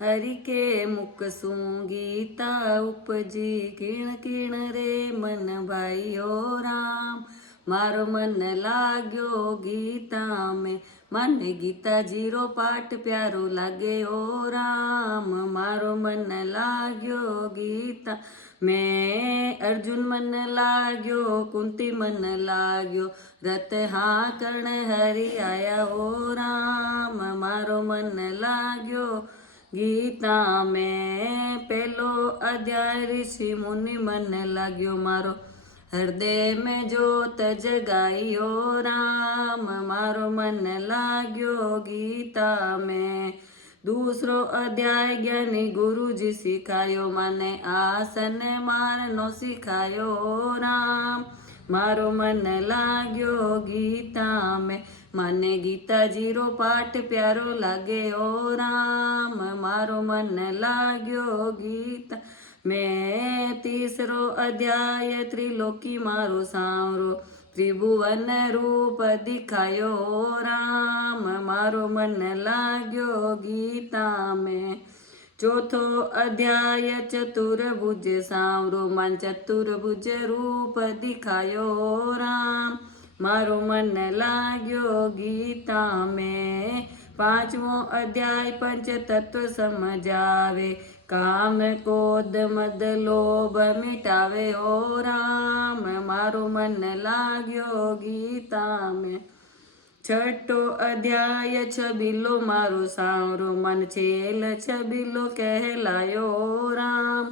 हरि के मुख सूं गीता उपजी किण किण रे मन भाइयो राम। मारो मन लाग्यो गीता में मन गीता जीरो पाठ प्यारो लागे ओ राम। मारो मन लाग्यो गीता में अर्जुन मन लाग्यो कुंती मन लाग्यो रत हाँ कर्ण हरि आया ओ राम। मारो मन लाग्यो गीता में पेलो अध्याय ऋषि मुनि मन लाग्यो मारो हृदय में जोत जगाइयो राम। मारो मन लाग्यो गीता में दूसरो अध्याय ज्ञानी गुरु जी सिखायो माने आसन मारनो सिखायो राम। मारो मन लाग्यो गीता में माने गीता जीरो पाठ प्यारो लागे ओ राम। मारो मन लाग्यो गीता मैं तीसरो अध्याय त्रिलोकी मारो सांवरो त्रिभुवन रूप दिखायो राम। मारो मन लाग्यो गीता में चौथो अध्याय चतुर्भुज सांवरो मन चतुर्भुज रूप दिखायो राम। मारो मन लाग्यो गीता में पांचवो अध्याय पंच तत्व समझावे काम क्रोध मद लोभ मिटावे ओ राम। मारो मन लाग्यो गीता में छठो अध्याय छबीलो मारो सांवरो मन छेल छबीलो कहलायो राम।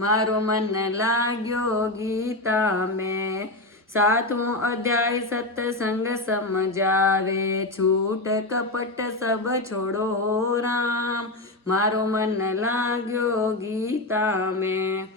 मारो मन लाग्यो गीता में सातवों अध्याय सत्संग समझावे छूट कपट सब छोड़ो राम। मारो मन लाग्यो गीता में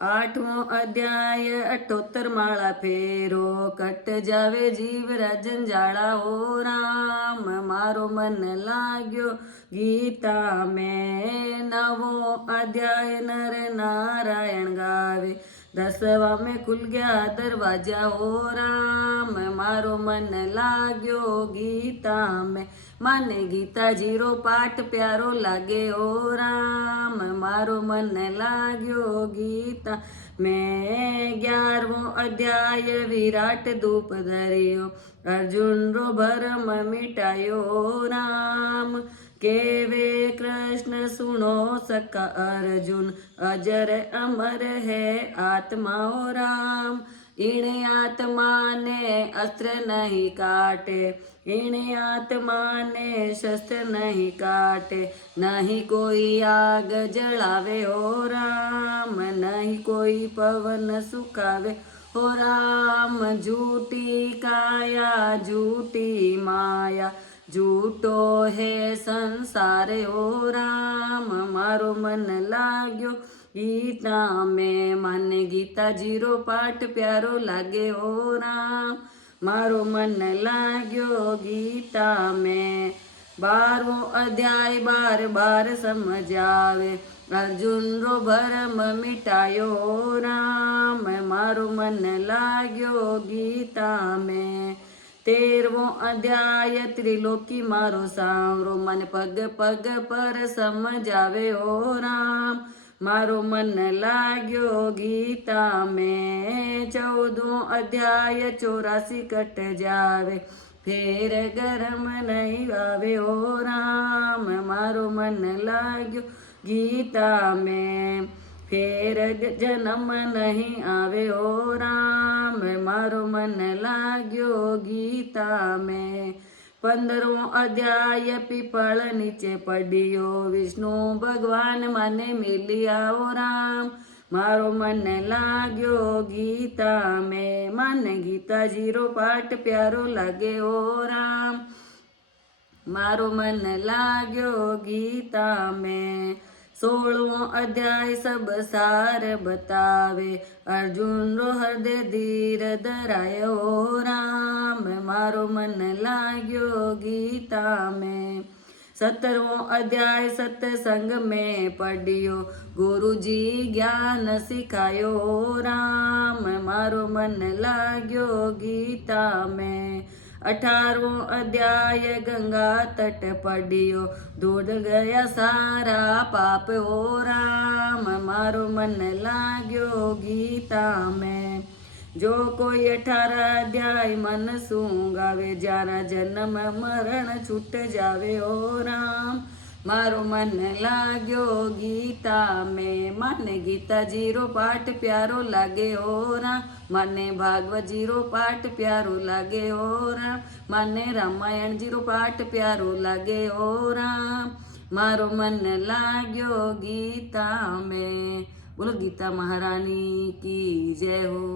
आठवों अध्याय 78 माला फेरो कट जावे जीव राजन जाड़ा ओ राम। मारो मन लाग्यो गीता में नवो अध्याय नर नारायण गावे 10वां में खुल गया दरवाजा ओ राम। मारो मन लाग्यो गीता में माने गीता जीरो पाठ प्यारो लागे ओ राम। मारो मन लाग्यो गीता में 11वो अध्याय विराट धूप धरियो अर्जुन रो भरम मिटायो राम। केवे कृष्ण सुनो सका अर्जुन अजर अमर है आत्मा ओ राम। इणे आत्मा ने अस्त्र नहीं काटे इणे आत्मा ने शस्त्र नहीं काटे नहीं कोई आग जलावे ओ राम। नहीं कोई पवन सुखावे ओ राम। झूठी काया झूठी माया झूठो है संसार ओ राम। मारो मन लाग्यो गीता में माने गीता जीरो पाठ प्यारो लागे ओ राम। मारो मन लाग्यो गीता में 12वो अध्याय बार बार समझावे अर्जुन रो भरम मिटायो राम। मारो मन लाग्यो गीता में 13वो अध्याय त्रिलोकी मारो सांवरो मन पग पग पर समझावे ओ राम। मारो मन लाग्यो गीता में 14वो अध्याय 84 कट जावे फेर गरम नहीं आवे ओ राम। मारो मन लाग्यो गीता में फेर जन्म नहीं आवे ओ राम। मारो मन लाग्यो गीता में 15वो अध्याय पीपल नीचे पड़ियो विष्णु भगवान माने मिलिया ओ राम। मारो मन लाग्यो गीता में माने गीता जीरो पाठ प्यारो लागे ओ राम। मारो मन लाग्यो गीता में 16वो अध्याय सब सार बतावे अर्जुन रो हृदय धीर धरायो राम। मारो मन लाग्यो गीता में 17वो अध्याय सत्संग में पढ़ियो गुरु जी ज्ञान सिखायो राम। मारो मन लाग्यो गीता में 18 अध्याय गंगा तट पढ़ियो दूध गया सारा पाप हो राम मारो मन लाग्यो गीता में जो कोई 18 अध्याय मन सूंगावे जारा जन्म मरण छूट जावे ओ राम मारो मन लाग्यो गीता में माने गीता जीरो पाठ प्यारो लागे हो राम माने भागवत जीरो पाठ प्यारो लागे हो राम माने रामायण जीरो पाठ प्यारो लागे हो राम मारो मन लाग्यो गीता में। बोलो गीता महारानी की जय हो।